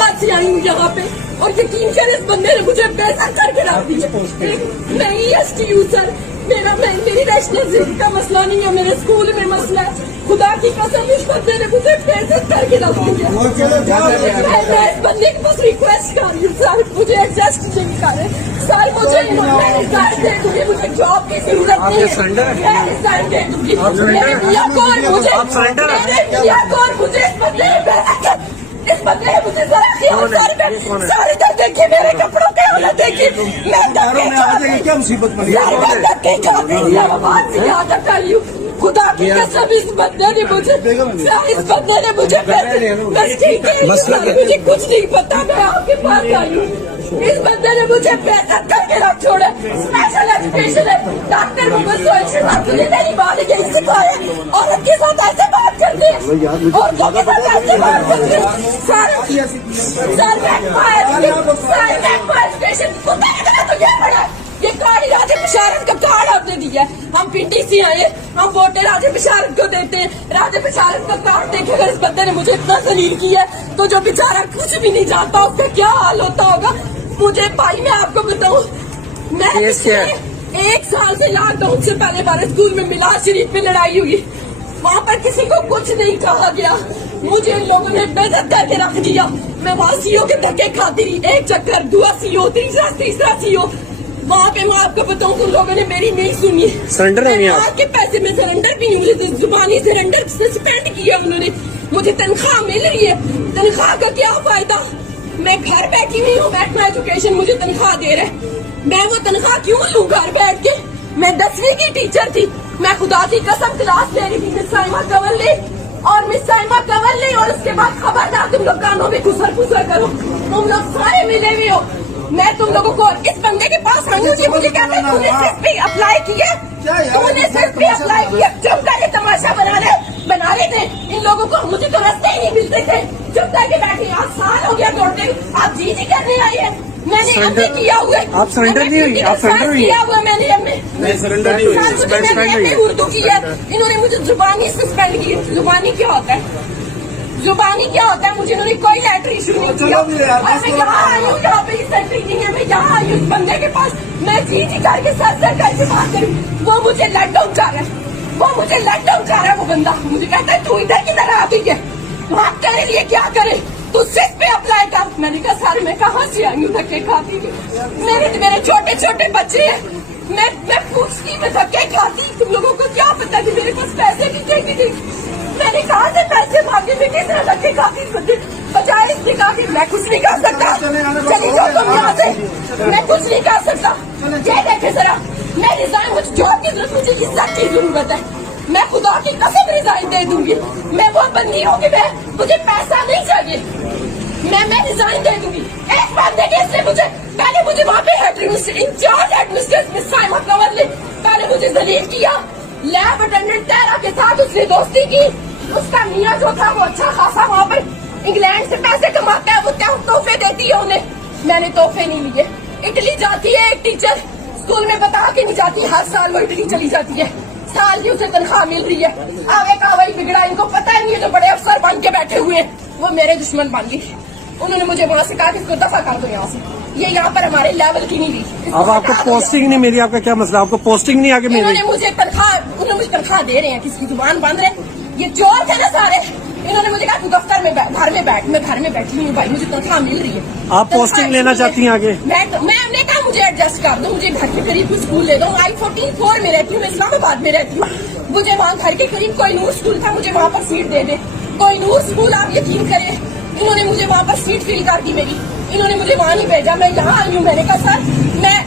इस्लामाबाद से आई हूँ यहाँ पे, और यकीन कर इस बंदे ने मुझे पैसा करके रख दिया। मैं EST हूँ सर, मेरी नेशनल का मसला नहीं है, मेरे स्कूल में मसला है। खुदा की कसम इस बंदे ने मुझे पैसे करके रख दिया। मैं इस बंदे के पास रिक्वेस्ट कर रही हूँ सर, मुझे एडजस्ट नहीं करे सर, मुझे रिजाइन दे दूंगी, मुझे जॉब की जरूरत नहीं है, मैं रिजाइन दे दूंगी। मेरे मियाँ को और मुझे इस बंदे ने इस बंदे ने मुझे सारे दर देखिए, मेरे कपड़ों के हालत देखिए, मैं क्या मुसीबत पड़ी? यहाँ तक आई हूँ। खुदा की कसम इस बंदे ने मुझे मुझे कुछ नहीं पता, मैं आपके पास आई हूँ। इस बंदे ने मुझे पैसा करके रख छोड़ा। स्पेशल एजुकेशन है, डॉक्टर मुझे मेरी बात यही सिखाया, औरत के साथ ऐसे बात करते हैं, औरतों के साथ ऐसे बात करते हैं। ये कार्ड राजे बशारत का कार्ड आपने दिया है, हम पिंडी से आए, हम वोटे राजे बशारत को देते हैं। राजे बशारत का कार्ड देखे अगर इस बंदे ने मुझे इतना जलील किया है, तो जो बेचारा कुछ भी नहीं जानता उसका क्या हाल होता होगा। मुझे भाई मैं आपको बताऊं, मैं 1 साल से लॉकडाउन से पहले हमारे स्कूल में मिलाद शरीफ में लड़ाई हुई, वहाँ पर किसी को कुछ नहीं कहा गया, मुझे इन लोगों ने बेइज्जत करके रख दिया। मैं वहाँ CO के धक्के खाती रही, एक चक्कर, 2 CO, तीसरा CO, वहाँ पे मैं आपको बताऊं उन लोगों ने मेरी नहीं सुनी। सरेंडर नहीं है के पैसे में सरेंडर भी नहीं, मुझे जुबानी सरेंडर सस्पेंड किया उन्होंने। मुझे तनख्वाह मिल रही है, तनख्वाह का क्या फायदा? मैं घर बैठी हुई हूँ, बैठना एजुकेशन मुझे तनख्वाह दे रहे, मैं वो तनख्वाह क्यों लूँ घर बैठ के? मैं 10वीं की टीचर थी, मैं खुदा की कसम क्लास ले रही थी, मिस साइमा कंवरली और उसके बाद खबरदार तुम लोग कानों में घुसर करो, तुम लोग सारे मिले हुए हो। मैं तुम लोगों को इस बंदे के पास आई हूँ, मुझे कहते हैं तूने SSP अप्लाई किया, तूने SSP अप्लाई किया, चुप करके तमाशा बना रहे थे इन लोगों को, मुझे तो रास्ते ही नहीं मिलते थे, चुप करके बैठे। आज साल हो गया दौड़ते, आप जी करने आई है, मैंने अपने किया हुआ है। आप सरेंडर नहीं हुई, आप सरेंडर हुई, किया हुआ मैंने सरेंडर नहीं हुई, उर्दू किया, इन्होंने मुझे जुबानी सस्पेंड की। जुबानी क्या होता है? जुबानी क्या होता है? मुझे इन्होंने कोई लेटर इशू नहीं किया, और मैं यहाँ आई हूँ, यहाँ पे सेंट्री नहीं है, मैं यहाँ आई हूँ इस बंदे के पास, मैं जी करके सर करके बात करूँ, वो मुझे लॉकडाउन कर रहा है, वो बंदा मुझे कहता है तू इधर की तरह आती है, वहाँ तेरे लिए क्या करे, तू सिर्फ पे अप्लाई कर। मैंने कहा सर मैं कहाँ से आई हूँ धक्के खाती, मेरे छोटे छोटे बच्चे हैं, मैं पूछती, मैं धक्के खाती, तुम लोगों को क्या पता कि मेरे पास पैसे की कहीं थी, मैंने कहा से पैसे मांगे, मैं किस तरह धक्के खाती, बजाय इसने कहा कि मैं कुछ नहीं कर सकता, चली जाओ तुम यहाँ से, मैं कुछ नहीं कर सकता। ये देखे जरा, मैं रिजाइन, मुझे जॉब की जरूरत, मुझे इज्जत की जरूरत है, मैं खुदा की कसम रिजाइन दे दूंगी, मैं वो बंदी हूँ कि मुझे पैसा नहीं चाहिए, मैं रिजाइन दे दूंगी। एक बंदे के इसने मुझे वहाँ पे इंचार्ज एडमिनिस्ट्रेटर मिस साइमा कंवरली पहले मुझे जलील किया, लैब अटेंडेंट तेरा के साथ उसने दोस्ती की, उसका मियाँ जो था वो अच्छा खासा वहाँ पे इंग्लैंड से पैसे कमाता है, वो तोहफे देती है उन्हें, मैंने तोहफे नहीं लिए। इटली जाती है एक टीचर, स्कूल में बता के नहीं जाती, हर साल वो इटली चली जाती है, साल की उसे तनख्वाह मिल रही है, आवे का वही बिगड़ा, इनको पता ही नहीं है, जो बड़े अफसर बन के बैठे हुए वो मेरे दुश्मन बन गई। उन्होंने मुझे वहाँ से कहा कि इसको दफा कर दो यहाँ से, ये यहाँ पर हमारे लेवल की नहीं रही। अब आपको पोस्टिंग नहीं मिली, आपका क्या मसला? आपको पोस्टिंग नहीं आगे मिली? उन्होंने मुझे तनख्वाह दे रहे हैं, किसकी जुबान बंद रहे, ये चोर थे ना सारे, इन्होंने मुझे कहा तू दफ्तर में घर में बैठ, मैं घर में बैठी हुई हूँ भाई, मुझे तनख्वाह मिल रही है। आप पोस्टिंग लेना चाहती हैं आगे? मैंने कहा मुझे एडजस्ट कर दो, मुझे घर के करीब स्कूल ले दो, I-14 में रहती हूँ, मैं इस्लामाबाद में रहती हूँ, मुझे वहाँ घर के करीब कोई नूर स्कूल था, मुझे वहाँ पर सीट दे दे, कोई नूर स्कूल, आप यकीन करें इन्होंने मुझे वहाँ पर सीट फिल कर दी मेरी, इन्होंने मुझे वहाँ नहीं भेजा, मैं यहाँ आई हूँ। मैंने कहा सर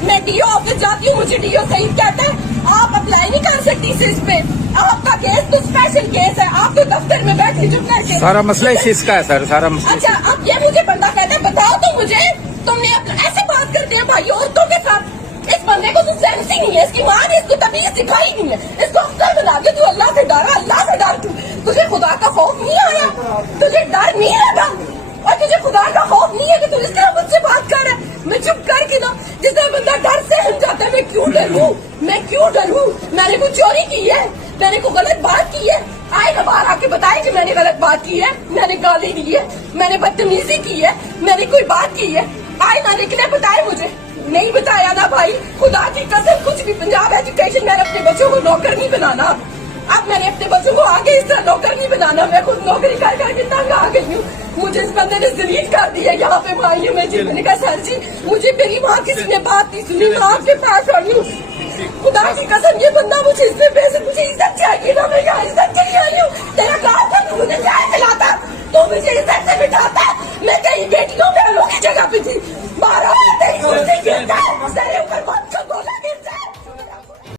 मैं DO ऑफिस जाती हूँ, मुझे DO सईद कहता है आप अप्लाई नहीं कर सकती इस पे, आपका केस तो स्पेशल केस है, आप तो दफ्तर में बैठ के चुप करके, सारा मसला इस चीज का है सर, सारा मसला। अच्छा अब ये मुझे बंदा कहता है बताओ तो मुझे, तुमने ऐसे बात करते हैं भाई औरतों के साथ, इस बंदे को तो सेंस ही नहीं है, इसकी माँ ने इसको तमीज सिखाई नहीं है, इसको अफसर बना के तू अल्लाह से डर, तुझे खुदा का खौफ नहीं आया, तुझे डर नहीं लगा, और तुझे खुदा का खौफ नहीं है कि तू इस तरह मुझसे बात कर रहा है। मैं चुप करके ना, जिस तरह बंदा डर से हिल जाता है, मैं क्यों डरूं, मैंने कोई चोरी की है, मैंने कोई गलत बात की है, आए ना बाहर आके बताए कि मैंने गलत बात की है, मैंने गाली दी है, मैंने बदतमीजी की है, मैंने कोई बात की है, आए ना निकले बताए मुझे। नहीं बताया ना भाई, खुदा की कसम कुछ भी। पंजाब एजुकेशन, मैंने अपने बच्चों को नौकर नहीं बनाना। अब मैंने अपने बच्चों को आगे इस तरह नौकर नहीं बनाना। मैं खुद नौकरी कर करके तंग आ गई हूँ। मुझे इस बंदे ने जलील कर दिया यहाँ पे माई में। जी मैंने कहा सर जी मुझे मेरी माँ किसी ने बात नहीं सुनी, मैं आपके पास आई हूँ। खुदा की कसम ये बंदा मुझे इसमें पैसे, मुझे इज्जत चाहिए ना, मैं यहाँ इज्जत के लिए आई हूँ। तेरा गाँव था, तू मुझे न्याय दिलाता, तू मुझे इज्जत से बिठाता। मैं कहीं बेटी